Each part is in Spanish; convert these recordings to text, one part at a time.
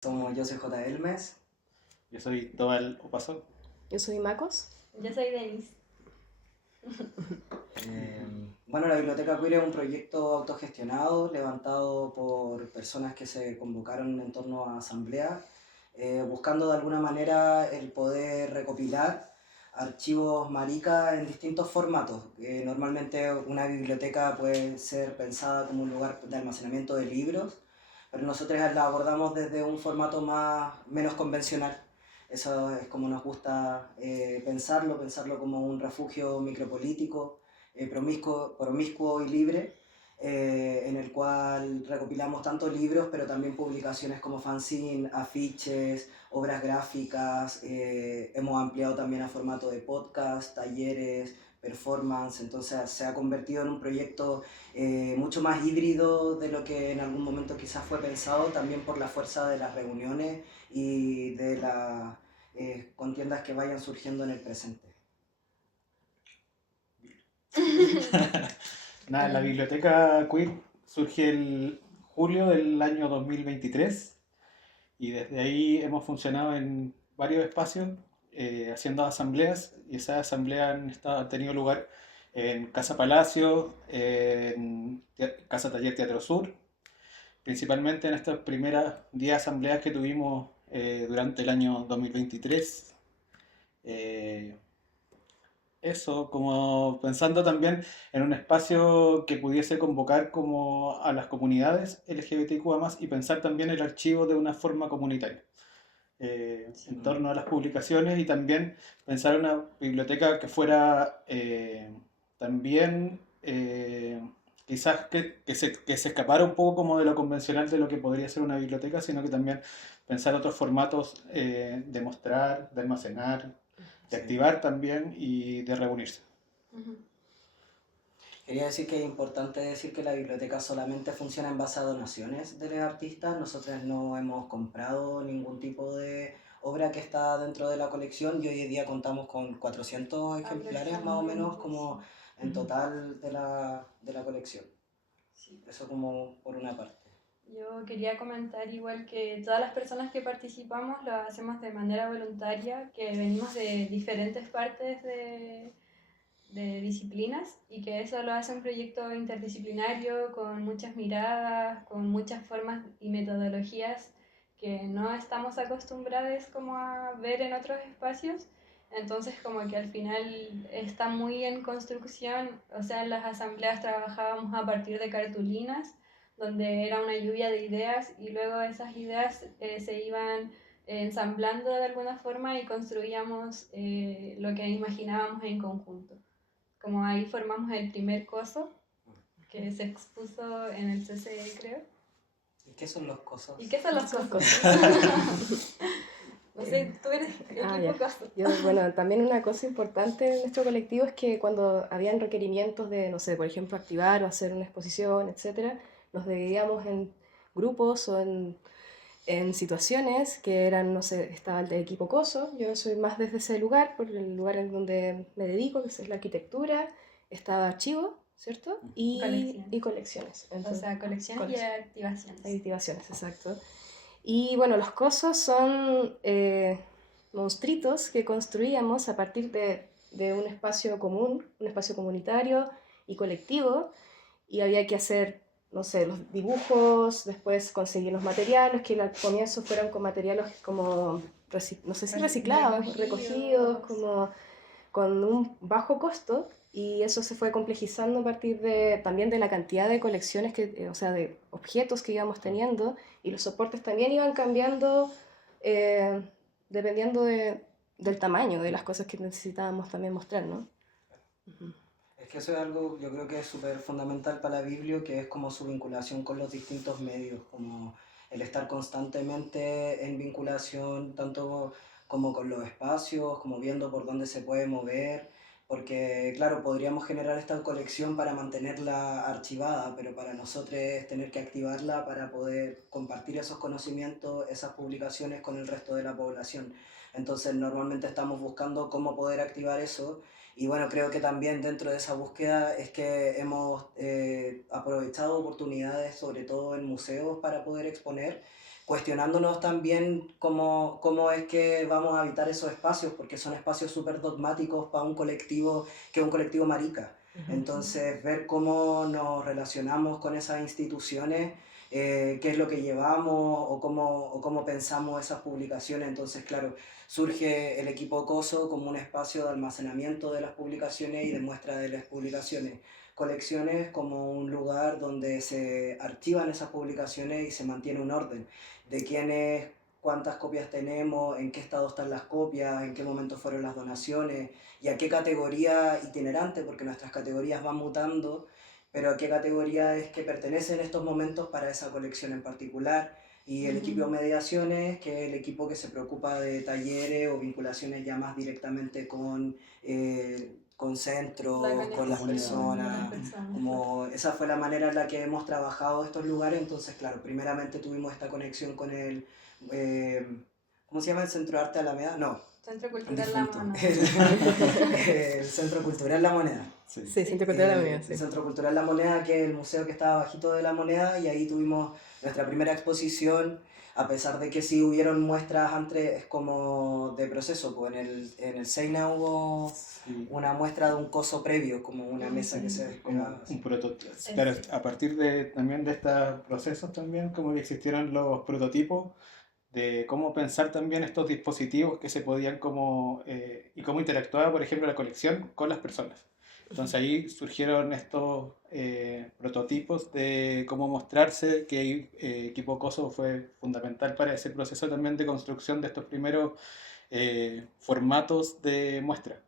Yo soy J. Elmes. Yo soy Tobal Opaso. Yo soy Macos. Yo soy Denise. La Biblioteca Queer es un proyecto autogestionado, levantado por personas que se convocaron en torno a asambleas, buscando de alguna manera el poder recopilar archivos maricas en distintos formatos. Normalmente una biblioteca puede ser pensada como un lugar de almacenamiento de libros, pero nosotros la abordamos desde un formato menos convencional. Eso es como nos gusta pensarlo como un refugio micropolítico, promiscuo y libre, en el cual recopilamos tanto libros, pero también publicaciones como fanzine, afiches, obras gráficas. Hemos ampliado también a formato de podcast, talleres, performance. Entonces se ha convertido en un proyecto mucho más híbrido de lo que en algún momento quizás fue pensado, también por la fuerza de las reuniones y de las contiendas que vayan surgiendo en el presente. La Biblioteca Queer surge el julio del año 2023 y desde ahí hemos funcionado en varios espacios haciendo asambleas, y esas asambleas han tenido lugar en Casa Palacio, en Casa Taller Teatro Sur, principalmente en estas primeras 10 asambleas que tuvimos durante el año 2023. Eso, como pensando también en un espacio que pudiese convocar como a las comunidades LGBTQA+, y pensar también el archivo de una forma comunitaria, en torno a las publicaciones, y también pensar una biblioteca que fuera también quizás que se escapara un poco como de lo convencional de lo que podría ser una biblioteca, sino que también pensar otros formatos de mostrar, de almacenar, de activar también y de reunirse. Quería decir que es importante decir que la biblioteca solamente funciona en base a donaciones de los artistas. Nosotros no hemos comprado ningún tipo de obra que está dentro de la colección, y hoy en día contamos con 400 ejemplares más o menos como en total de la colección. Sí. Eso como por una parte. Yo quería comentar igual que todas las personas que participamos lo hacemos de manera voluntaria, que venimos de diferentes partes de disciplinas, y que eso lo hace un proyecto interdisciplinario con muchas miradas, con muchas formas y metodologías que no estamos acostumbrados como a ver en otros espacios. Entonces como que al final está muy en construcción. O sea, en las asambleas trabajábamos a partir de cartulinas, donde era una lluvia de ideas, y luego esas ideas se iban ensamblando de alguna forma y construíamos lo que imaginábamos en conjunto. Como ahí formamos el primer coso que se expuso en el CCE, creo. ¿Y qué son los cosos? ¿Y qué son los cosos? No sé, tú eres equipo coso. Bueno, también una cosa importante en nuestro colectivo es que cuando habían requerimientos de, no sé, por ejemplo, activar o hacer una exposición, etcétera, nos dividíamos en grupos o en situaciones que eran, no sé, estaba el de equipo coso. Yo soy más desde ese lugar, por el lugar en donde me dedico, que es la arquitectura. Estaba archivo, ¿cierto? Y colecciones. Entonces, o sea, colecciones y activaciones. Activaciones, exacto. Y bueno, los cosos son monstruitos que construíamos a partir de un espacio común, un espacio comunitario y colectivo, y había que hacer, no sé, los dibujos, después conseguir los materiales, que al comienzo fueron con materiales como, no sé si reciclados, recogidos, como con un bajo costo, y eso se fue complejizando a partir también de la cantidad de colecciones, o sea, de objetos que íbamos teniendo, y los soportes también iban cambiando dependiendo del tamaño de las cosas que necesitábamos también mostrar, ¿no? Es que eso es algo, yo creo que es súper fundamental para la Biblia, que es como su vinculación con los distintos medios, como el estar constantemente en vinculación tanto como con los espacios, como viendo por dónde se puede mover, porque claro, podríamos generar esta colección para mantenerla archivada, pero para nosotros es tener que activarla para poder compartir esos conocimientos, esas publicaciones con el resto de la población. Entonces normalmente estamos buscando cómo poder activar eso, Y bueno, creo que también dentro de esa búsqueda es que hemos aprovechado oportunidades, sobre todo en museos, para poder exponer, cuestionándonos también cómo es que vamos a habitar esos espacios, porque son espacios súper dogmáticos para un colectivo que es un colectivo marica. Entonces, ver cómo nos relacionamos con esas instituciones, qué es lo que llevamos o cómo pensamos esas publicaciones. Entonces, claro, surge el equipo COSO como un espacio de almacenamiento de las publicaciones y de muestra de las publicaciones. Colecciones como un lugar donde se archivan esas publicaciones y se mantiene un orden de quiénes, cuántas copias tenemos, en qué estado están las copias, en qué momento fueron las donaciones y a qué categoría itinerante, porque nuestras categorías van mutando, pero a qué categoría es que pertenece en estos momentos para esa colección en particular. Y el equipo de mediaciones, que es el equipo que se preocupa de talleres o vinculaciones ya más directamente con centros, con las personas. Como esa fue la manera en la que hemos trabajado estos lugares. Entonces, claro, primeramente tuvimos esta conexión con el, ¿cómo se llama? ¿El Centro de Arte Alameda? No. Centro Cultural La Moneda. El Centro Cultural La Moneda. Sí, Centro Cultural La Moneda, sí. El Centro Cultural La Moneda, que es el museo que estaba bajito de La Moneda, y ahí tuvimos nuestra primera exposición, a pesar de que sí hubieron muestras antes como de proceso, pues en el Seina hubo una muestra de un coso previo, como una mesa que se despegaba. Un prototipo. Claro, a partir también de estos procesos también como que existieron los prototipos de cómo pensar también estos dispositivos que se podían y cómo interactuaba, por ejemplo, la colección con las personas. Entonces ahí surgieron estos prototipos de cómo mostrarse, que Equipo COSO fue fundamental para ese proceso también de construcción de estos primeros formatos de muestra.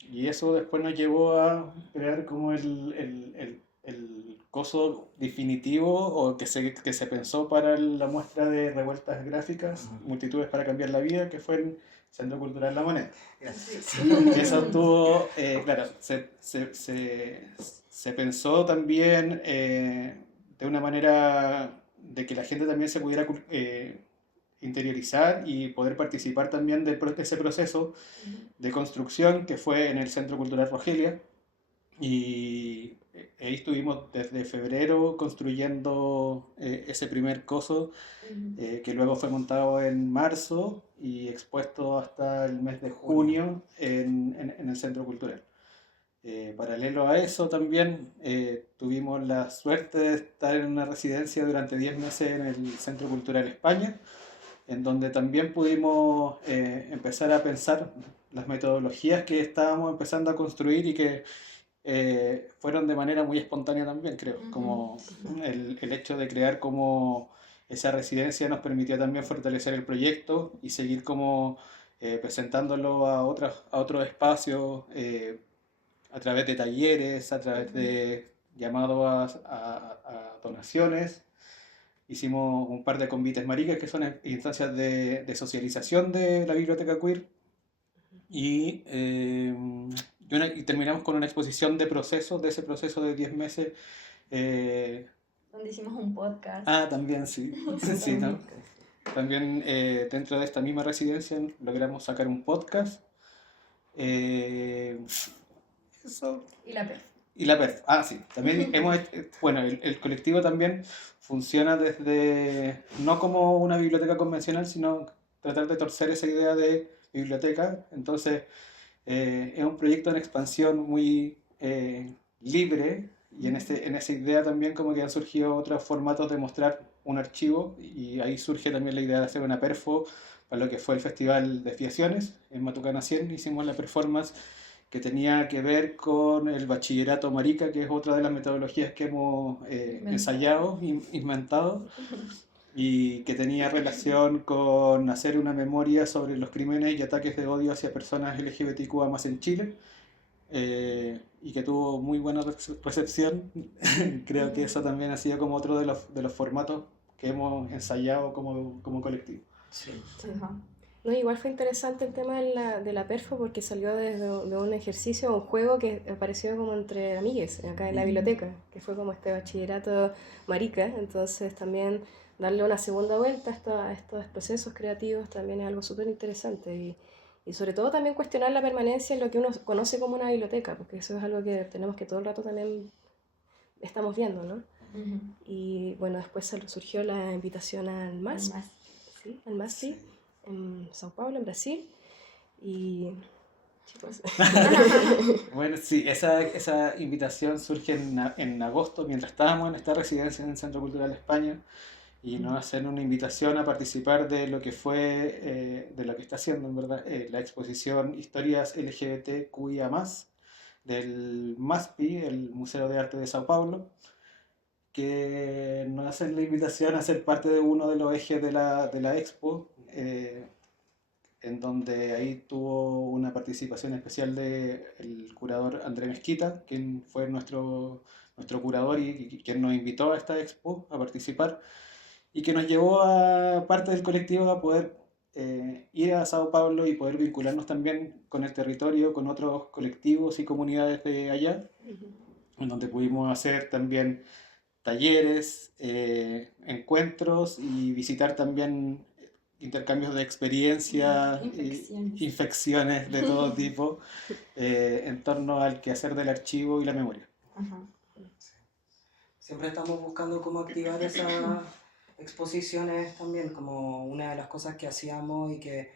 Y eso después nos llevó a crear como el coso definitivo o que se pensó para la muestra de revueltas gráficas, Multitudes para cambiar la vida, que fue el Centro Cultural La Moneda. Eso tuvo, claro, se pensó también de una manera de que la gente también se pudiera interiorizar y poder participar también de ese proceso de construcción que fue en el Centro Cultural Rogelia. Y ahí estuvimos desde febrero construyendo ese primer coso, que luego fue montado en marzo y expuesto hasta el mes de junio en el Centro Cultural. Paralelo a eso también tuvimos la suerte de estar en una residencia durante 10 meses en el Centro Cultural España, en donde también pudimos empezar a pensar las metodologías que estábamos empezando a construir y que fueron de manera muy espontánea también, creo. Como el hecho de crear como esa residencia nos permitió también fortalecer el proyecto y seguir como presentándolo a otros espacios, a través de talleres, a través de llamados a donaciones. Hicimos un par de convites maricas, que son instancias de socialización de la biblioteca queer. Y terminamos con una exposición de ese proceso de 10 meses. Donde hicimos un podcast. También, sí. Sí, ¿no? También dentro de esta misma residencia logramos sacar un podcast. Eso. Y la PERF. Y la PERF. Sí. También bueno, el colectivo también funciona desde, no como una biblioteca convencional, sino tratar de torcer esa idea de biblioteca. Entonces, es un proyecto en expansión muy libre, y en esa idea también como que han surgido otros formatos de mostrar un archivo, y ahí surge también la idea de hacer una perfo para lo que fue el Festival Desviaciones en Matucana 100. Hicimos la performance que tenía que ver con el bachillerato marica, que es otra de las metodologías que hemos ensayado, inventado, y que tenía relación con hacer una memoria sobre los crímenes y ataques de odio hacia personas LGBTQA más en Chile, y que tuvo muy buena recepción. Creo que eso también ha sido como otro de los formatos que hemos ensayado como colectivo. Sí. No, igual fue interesante el tema de la perfo, porque salió de un ejercicio, un juego que apareció como entre amigues acá en la biblioteca, que fue como este bachillerato marica. Entonces también darle una segunda vuelta a estos procesos creativos también es algo súper interesante, Y sobre todo también cuestionar la permanencia en lo que uno conoce como una biblioteca, porque eso es algo que tenemos que todo el rato también estamos viendo, ¿no? Ujú. Y bueno, después surgió la invitación al MASP, Más. ¿sí? Al MASPI, en Sao Paulo, en Brasil. Y chicos, Bueno, sí, esa invitación surge en agosto, mientras estábamos en esta residencia en el Centro Cultural España, y nos hacen una invitación a participar de lo que fue, de lo que está haciendo, en verdad, la exposición Historias LGBTQIA+, del MASPI, el Museo de Arte de Sao Paulo, que nos hacen la invitación a ser parte de uno de los ejes de la expo, en donde ahí tuvo una participación especial del curador André Mezquita, quien fue nuestro curador y quien nos invitó a esta expo a participar, y que nos llevó a parte del colectivo a poder ir a Sao Paulo y poder vincularnos también con el territorio, con otros colectivos y comunidades de allá, en donde pudimos hacer también talleres, encuentros y visitar también intercambios de experiencia, Infecciones. infecciones de todo tipo, en torno al quehacer del archivo y la memoria. Ajá. Siempre estamos buscando cómo activar esas exposiciones también, como una de las cosas que hacíamos y que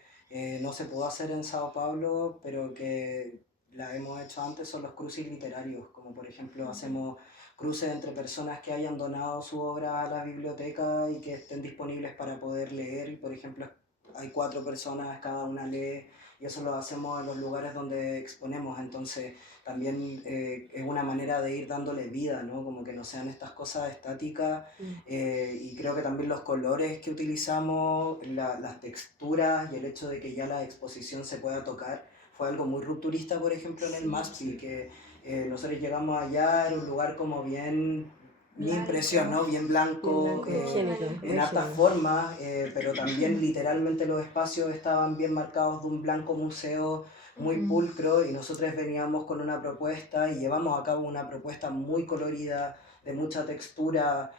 no se pudo hacer en Sao Paulo, pero que la hemos hecho antes, son los cruces literarios, como por ejemplo hacemos cruces entre personas que hayan donado su obra a la biblioteca y que estén disponibles para poder leer, y por ejemplo hay 4 personas, cada una lee, y eso lo hacemos en los lugares donde exponemos, entonces también es una manera de ir dándole vida, ¿no? Como que no sean estas cosas estáticas, y creo que también los colores que utilizamos, las texturas y el hecho de que ya la exposición se pueda tocar fue algo muy rupturista, por ejemplo, en el MASPI, que nosotros llegamos allá, era un lugar como bien, mi Blanco. impresión, ¿no? Bien blanco, bien higiénico, muy en hartas higiénico. formas, pero también literalmente los espacios estaban bien marcados de un blanco museo muy Ujú. pulcro, y nosotros veníamos con una propuesta y llevamos a cabo una propuesta muy colorida, de mucha textura,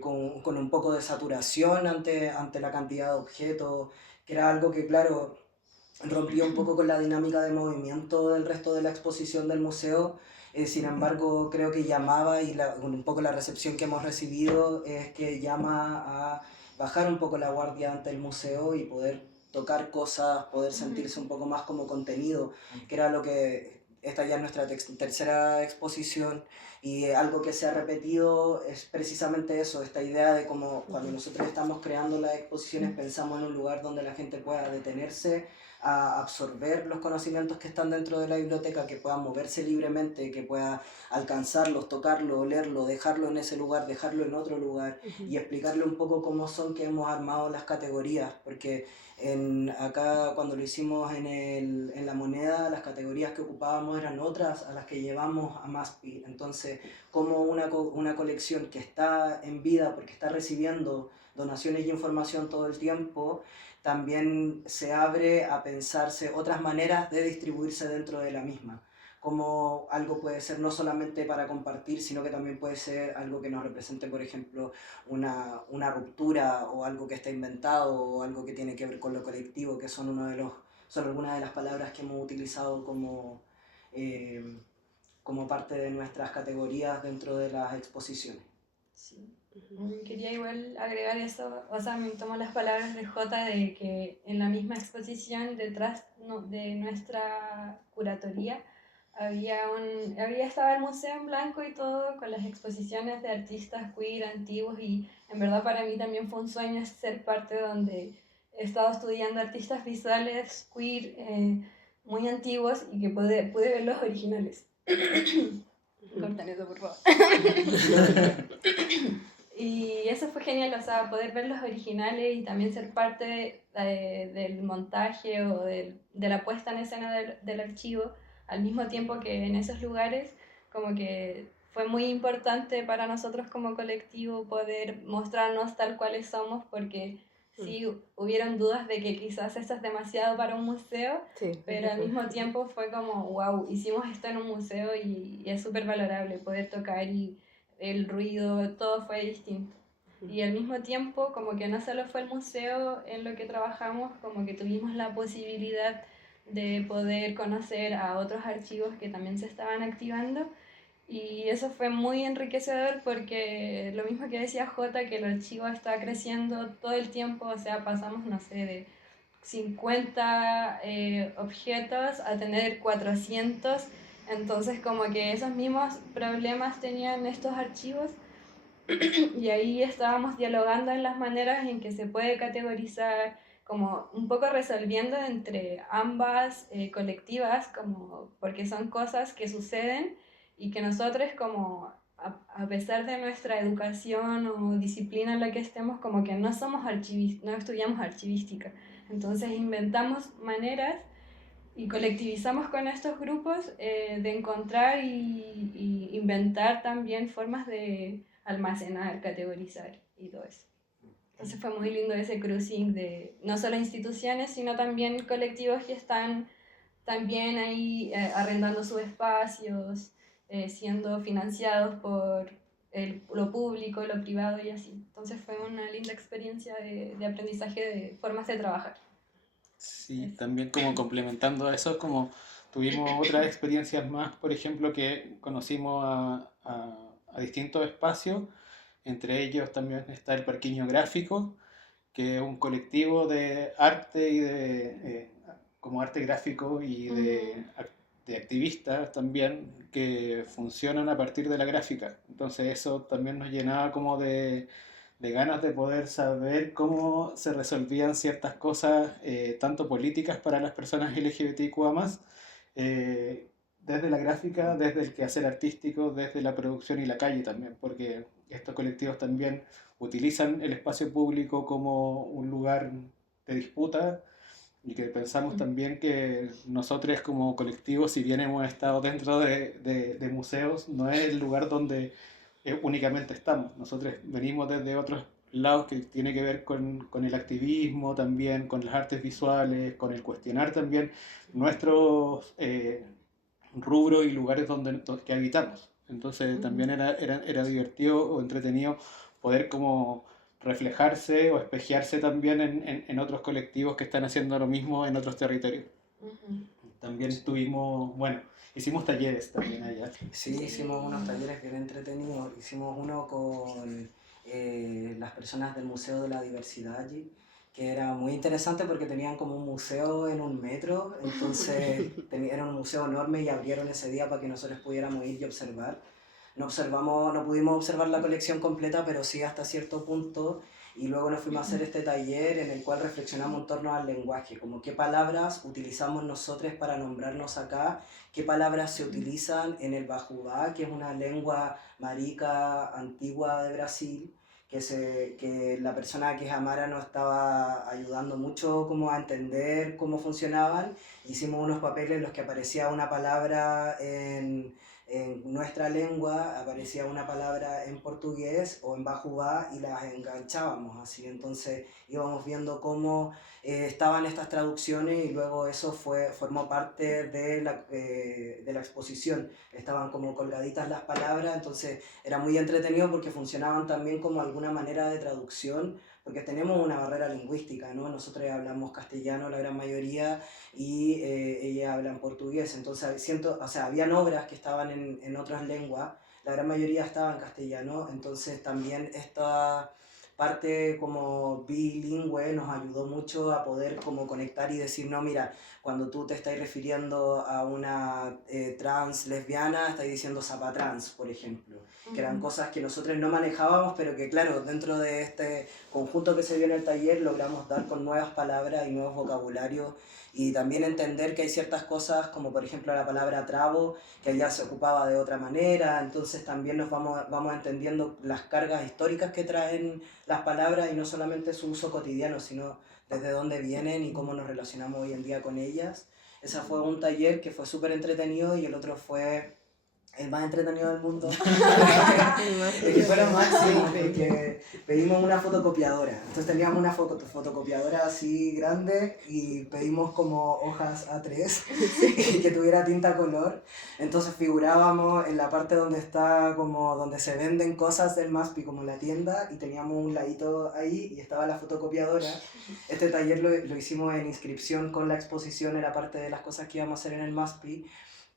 con un poco de saturación ante la cantidad de objetos, que era algo que, claro, rompía un poco con la dinámica de movimiento del resto de la exposición del museo. Sin embargo, creo que llamaba, y un poco la recepción que hemos recibido es que llama a bajar un poco la guardia ante el museo y poder tocar cosas, poder sentirse un poco más como contenido, que era lo que esta ya es nuestra tercera exposición, y algo que se ha repetido es precisamente eso, esta idea de como cuando nosotros estamos creando las exposiciones pensamos en un lugar donde la gente pueda detenerse a absorber los conocimientos que están dentro de la biblioteca, que pueda moverse libremente, que pueda alcanzarlos, tocarlo, olerlo, dejarlo en ese lugar, dejarlo en otro lugar, y explicarle un poco cómo son que hemos armado las categorías, porque acá cuando lo hicimos en la moneda, las categorías que ocupábamos eran otras a las que llevamos a MASPI. Entonces, como una colección que está en vida porque está recibiendo donaciones y información todo el tiempo, también se abre a pensarse otras maneras de distribuirse dentro de la misma. Como algo puede ser no solamente para compartir, sino que también puede ser algo que nos represente, por ejemplo, una ruptura, o algo que está inventado, o algo que tiene que ver con lo colectivo, que son son algunas de las palabras que hemos utilizado eh, como parte de nuestras categorías dentro de las exposiciones. Sí. Quería igual agregar eso, o sea, me tomo las palabras de Jota de que en la misma exposición detrás de nuestra curatoría estaba el museo en blanco y todo, con las exposiciones de artistas queer antiguos, y en verdad para mí también fue un sueño ser parte donde he estado estudiando artistas visuales queer muy antiguos y que pude ver los originales. Cortan eso, por favor. Y eso fue genial, o sea, poder ver los originales y también ser parte del montaje o de la puesta en escena del archivo, al mismo tiempo que en esos lugares, como que fue muy importante para nosotros como colectivo poder mostrarnos tal cuales somos, porque sí hubieron dudas de que quizás esto es demasiado para un museo, Sí, pero al mismo tiempo fue como, wow, hicimos esto en un museo y es súper valorable poder tocar, y el ruido, todo fue distinto. Y al mismo tiempo, como que no solo fue el museo en lo que trabajamos, como que tuvimos la posibilidad de poder conocer a otros archivos que también se estaban activando. Y eso fue muy enriquecedor porque lo mismo que decía Jota, que el archivo está creciendo todo el tiempo, o sea, pasamos, no sé, de 50 objetos a tener 400, entonces como que esos mismos problemas tenían estos archivos y ahí estábamos dialogando en las maneras en que se puede categorizar, como un poco resolviendo entre ambas colectivas, como porque son cosas que suceden y que nosotros como a pesar de nuestra educación o disciplina en la que estemos, como que no somos archivistas, no estudiamos archivística. Entonces inventamos maneras y colectivizamos con estos grupos de encontrar y inventar también formas de almacenar, categorizar y todo eso. Entonces fue muy lindo ese cruising de no solo instituciones, sino también colectivos que están también ahí arrendando sus espacios, siendo financiados por lo público, lo privado y así. Entonces fue una linda experiencia de aprendizaje de formas de trabajar. Sí, también como complementando a eso, como tuvimos otras experiencias más, por ejemplo, que conocimos a distintos espacios, entre ellos también está el Parquiño Gráfico, que es un colectivo de arte y como arte gráfico y de activistas también que funcionan a partir de la gráfica. Entonces eso también nos llenaba como de ganas de poder saber cómo se resolvían ciertas cosas, tanto políticas para las personas LGBTIQA+, desde la gráfica, desde el quehacer artístico, desde la producción y la calle también, porque estos colectivos también utilizan el espacio público como un lugar de disputa y que pensamos también que nosotros como colectivos, si bien hemos estado dentro de museos, no es el lugar donde únicamente estamos. Nosotros venimos desde otros lados que tiene que ver con el activismo también, con las artes visuales, con el cuestionar también nuestros rubros y lugares que habitamos. Entonces también era divertido o entretenido poder como reflejarse o espejearse también en otros colectivos que están haciendo lo mismo en otros territorios. También tuvimos, bueno, hicimos talleres también allá. Sí, hicimos unos talleres bien entretenidos. Hicimos uno con las personas del Museo de la Diversidad allí, que era muy interesante porque tenían como un museo en un metro, entonces era un museo enorme y abrieron ese día para que nosotros pudiéramos ir y observar. No pudimos observar la colección completa, pero sí hasta cierto punto. Y luego nos fuimos a hacer este taller en el cual reflexionamos en torno al lenguaje, como qué palabras utilizamos nosotros para nombrarnos acá, qué palabras se utilizan en el Bajubá, que es una lengua marica antigua de Brasil, que la persona que es Amara nos estaba ayudando mucho como a entender cómo funcionaban. Hicimos unos papeles en los que aparecía una palabra en nuestra lengua, aparecía una palabra en portugués o en bajubá y las enganchábamos así. Entonces íbamos viendo cómo estaban estas traducciones y luego eso formó parte de la exposición. Estaban como colgaditas las palabras, entonces era muy entretenido porque funcionaban también como alguna manera de traducción, porque tenemos una barrera lingüística, ¿no? Nosotros hablamos castellano la gran mayoría y ella habla en portugués, entonces o sea, habían obras que estaban en otras lenguas, la gran mayoría estaba en castellano, entonces también esta parte como bilingüe nos ayudó mucho a poder como conectar y decir, no, mira, cuando tú te estás refiriendo a una trans lesbiana, estás diciendo zapatrans, por ejemplo, que eran cosas que nosotros no manejábamos, pero que claro, dentro de este conjunto que se dio en el taller logramos dar con nuevas palabras y nuevos vocabularios y también entender que hay ciertas cosas como por ejemplo la palabra trabo que allá se ocupaba de otra manera, entonces también nos vamos entendiendo las cargas históricas que traen las palabras y no solamente su uso cotidiano, sino desde dónde vienen y cómo nos relacionamos hoy en día con ellas. Ese fue un taller que fue súper entretenido y el otro fue el más entretenido del mundo. más Es que fue lo máximo, Sí. porque pedimos una fotocopiadora. Entonces teníamos una fotocopiadora así grande y pedimos como hojas A3 y que tuviera tinta color. Entonces figurábamos en la parte donde está como donde se venden cosas del MASPI, como la tienda, y teníamos un ladito ahí y estaba la fotocopiadora. Este taller lo hicimos en inscripción con la exposición, era parte de las cosas que íbamos a hacer en el MASPI.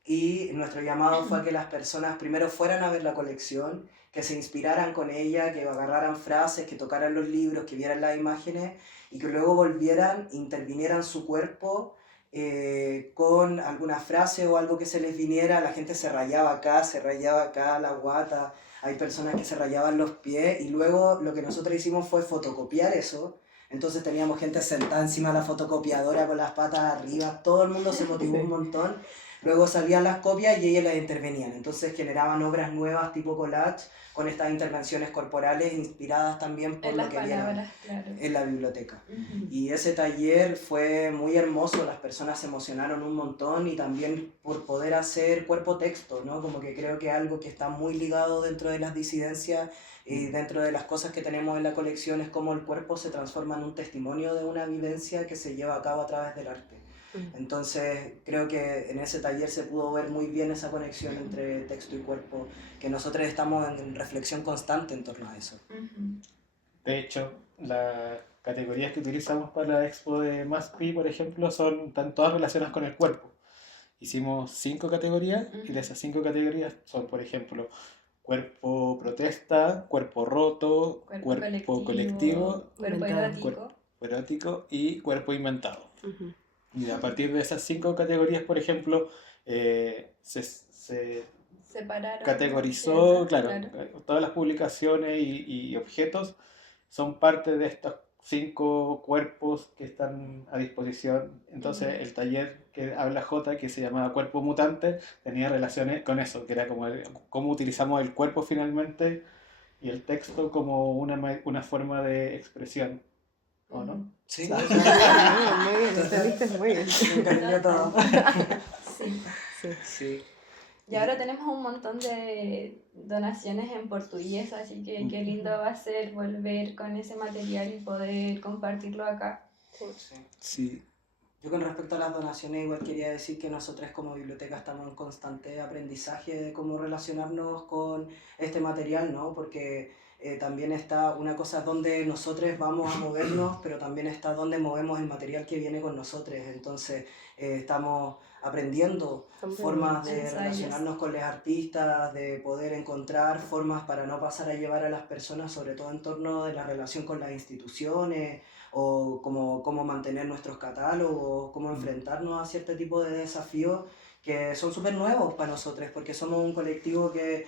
Y nuestro llamado fue a que las personas primero fueran a ver la colección, que se inspiraran con ella, que agarraran frases, que tocaran los libros, que vieran las imágenes y que luego volvieran, intervinieran su cuerpo con alguna frase o algo que se les viniera. La gente se rayaba acá, la guata, hay personas que se rayaban los pies y luego lo que nosotros hicimos fue fotocopiar eso. Entonces teníamos gente sentada encima de la fotocopiadora con las patas arriba, todo el mundo se motivó un montón. Luego salían las copias y ellas las intervenían. Entonces generaban obras nuevas tipo collage con estas intervenciones corporales inspiradas también por En lo las que vieron palabras, claro. en la biblioteca. Ujú. Y ese taller fue muy hermoso, las personas se emocionaron un montón y también por poder hacer cuerpo-texto, ¿no? Como que creo que algo que está muy ligado dentro de las disidencias y dentro de las cosas que tenemos en la colección es cómo el cuerpo se transforma en un testimonio de una vivencia que se lleva a cabo a través del arte. Entonces creo que en ese taller se pudo ver muy bien esa conexión entre texto y cuerpo, que nosotros estamos en reflexión constante en torno a eso. Ujú. De hecho, las categorías que utilizamos para la expo de MASPI, por ejemplo, están todas relacionadas con el cuerpo. Hicimos 5 categorías y de esas 5 categorías son, por ejemplo, cuerpo protesta, cuerpo roto, cuerpo colectivo, cuerpo Inventado. erótico. cuerpo erótico y cuerpo inventado. Ujú. Y a partir de esas 5 categorías, por ejemplo, se Separaron. categorizó, ¿cierto? claro, todas las publicaciones y objetos son parte de estos 5 cuerpos que están a disposición. Entonces, el taller que habla J, que se llamaba Cuerpo Mutante, tenía relaciones con eso, que era como cómo utilizamos el cuerpo finalmente y el texto como una forma de expresión, ¿o no? Sí, No, muy bien, lo entendiste muy bien. me encariñó todo. Sí. Sí. Sí. Y ahora tenemos un montón de donaciones en portugués, así que qué lindo va a ser volver con ese material y poder compartirlo acá. Sí. Sí. Yo con respecto a las donaciones igual quería decir que nosotros como biblioteca estamos en constante aprendizaje de cómo relacionarnos con este material, ¿no? Porque también está una cosa donde nosotros vamos a movernos, pero también está donde movemos el material que viene con nosotros. Entonces estamos aprendiendo formas de Ensayos. relacionarnos con los artistas, de poder encontrar formas para no pasar a llevar a las personas, sobre todo en torno de la relación con las instituciones, o cómo mantener nuestros catálogos, cómo enfrentarnos a cierto tipo de desafíos que son súper nuevos para nosotros, porque somos un colectivo que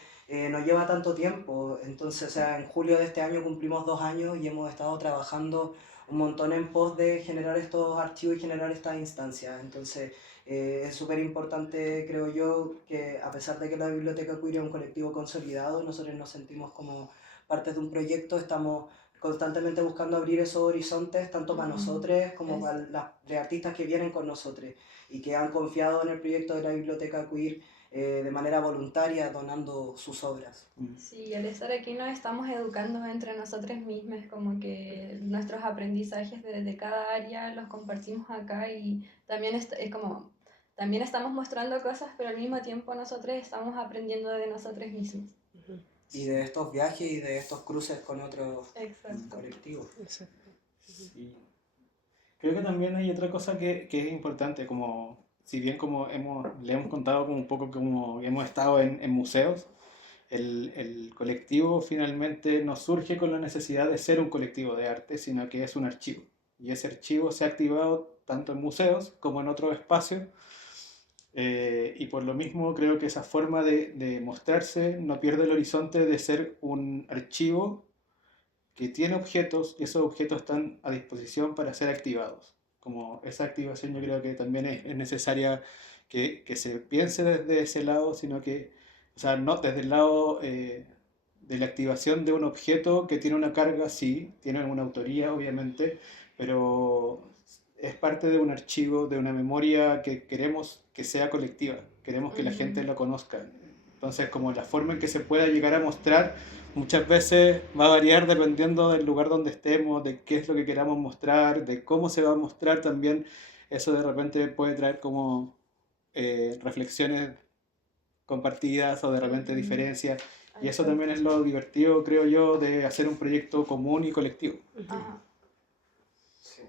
no lleva tanto tiempo. Entonces, o sea, en julio de este año cumplimos 2 años y hemos estado trabajando un montón en pos de generar estos archivos y generar estas instancias. Entonces, es súper importante, creo yo, que a pesar de que la Biblioteca Queer es un colectivo consolidado, nosotros nos sentimos como parte de un proyecto, estamos constantemente buscando abrir esos horizontes, tanto para nosotros como para los artistas que vienen con nosotros y que han confiado en el proyecto de la Biblioteca Queer de manera voluntaria, donando sus obras. Sí, al estar aquí nos estamos educando entre nosotros mismos, como que nuestros aprendizajes de cada área los compartimos acá y también es como, también estamos mostrando cosas, pero al mismo tiempo nosotros estamos aprendiendo de nosotros mismos. Y de estos viajes y de estos cruces con otros Exacto. colectivos. Exacto. Sí. Creo que también hay otra cosa que es importante, como si bien como le hemos contado como un poco como hemos estado en museos, el colectivo finalmente no surge con la necesidad de ser un colectivo de arte, sino que es un archivo. Y ese archivo se ha activado tanto en museos como en otros espacios. Y por lo mismo creo que esa forma de mostrarse no pierde el horizonte de ser un archivo que tiene objetos y esos objetos están a disposición para ser activados. Como esa activación yo creo que también es necesaria que se piense desde ese lado, sino que, o sea, no desde el lado de la activación de un objeto que tiene una carga, sí, tiene una autoría obviamente, pero es parte de un archivo, de una memoria que queremos que sea colectiva, queremos que la gente lo conozca. Entonces, como la forma en que se pueda llegar a mostrar muchas veces va a variar dependiendo del lugar donde estemos, de qué es lo que queramos mostrar, de cómo se va a mostrar también. Eso de repente puede traer como reflexiones compartidas o de repente diferencias. Y eso también es lo divertido, creo yo, de hacer un proyecto común y colectivo. Ajá. Sí.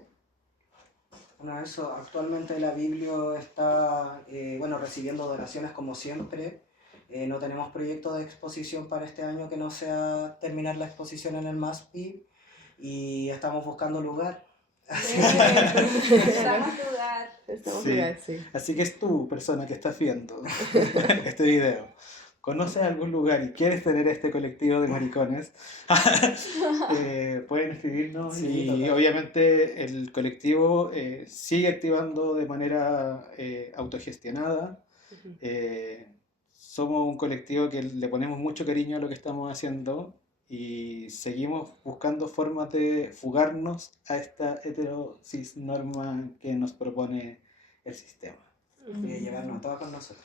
Bueno, eso, actualmente la Biblio está, bueno, recibiendo donaciones como siempre. No tenemos proyecto de exposición para este año que no sea terminar la exposición en el MASPI y estamos buscando lugar. Necesitamos lugar. Estamos Sí. lugar, sí. Así que es tú, persona que estás viendo este video. ¿Conoces algún lugar y quieres tener este colectivo de maricones? Pueden escribirnos Sí, y total. obviamente el colectivo sigue activando de manera autogestionada. Ujú. Somos un colectivo que le ponemos mucho cariño a lo que estamos haciendo y seguimos buscando formas de fugarnos a esta heterosis norma que nos propone el sistema. Y llevarnos a todos con nosotros.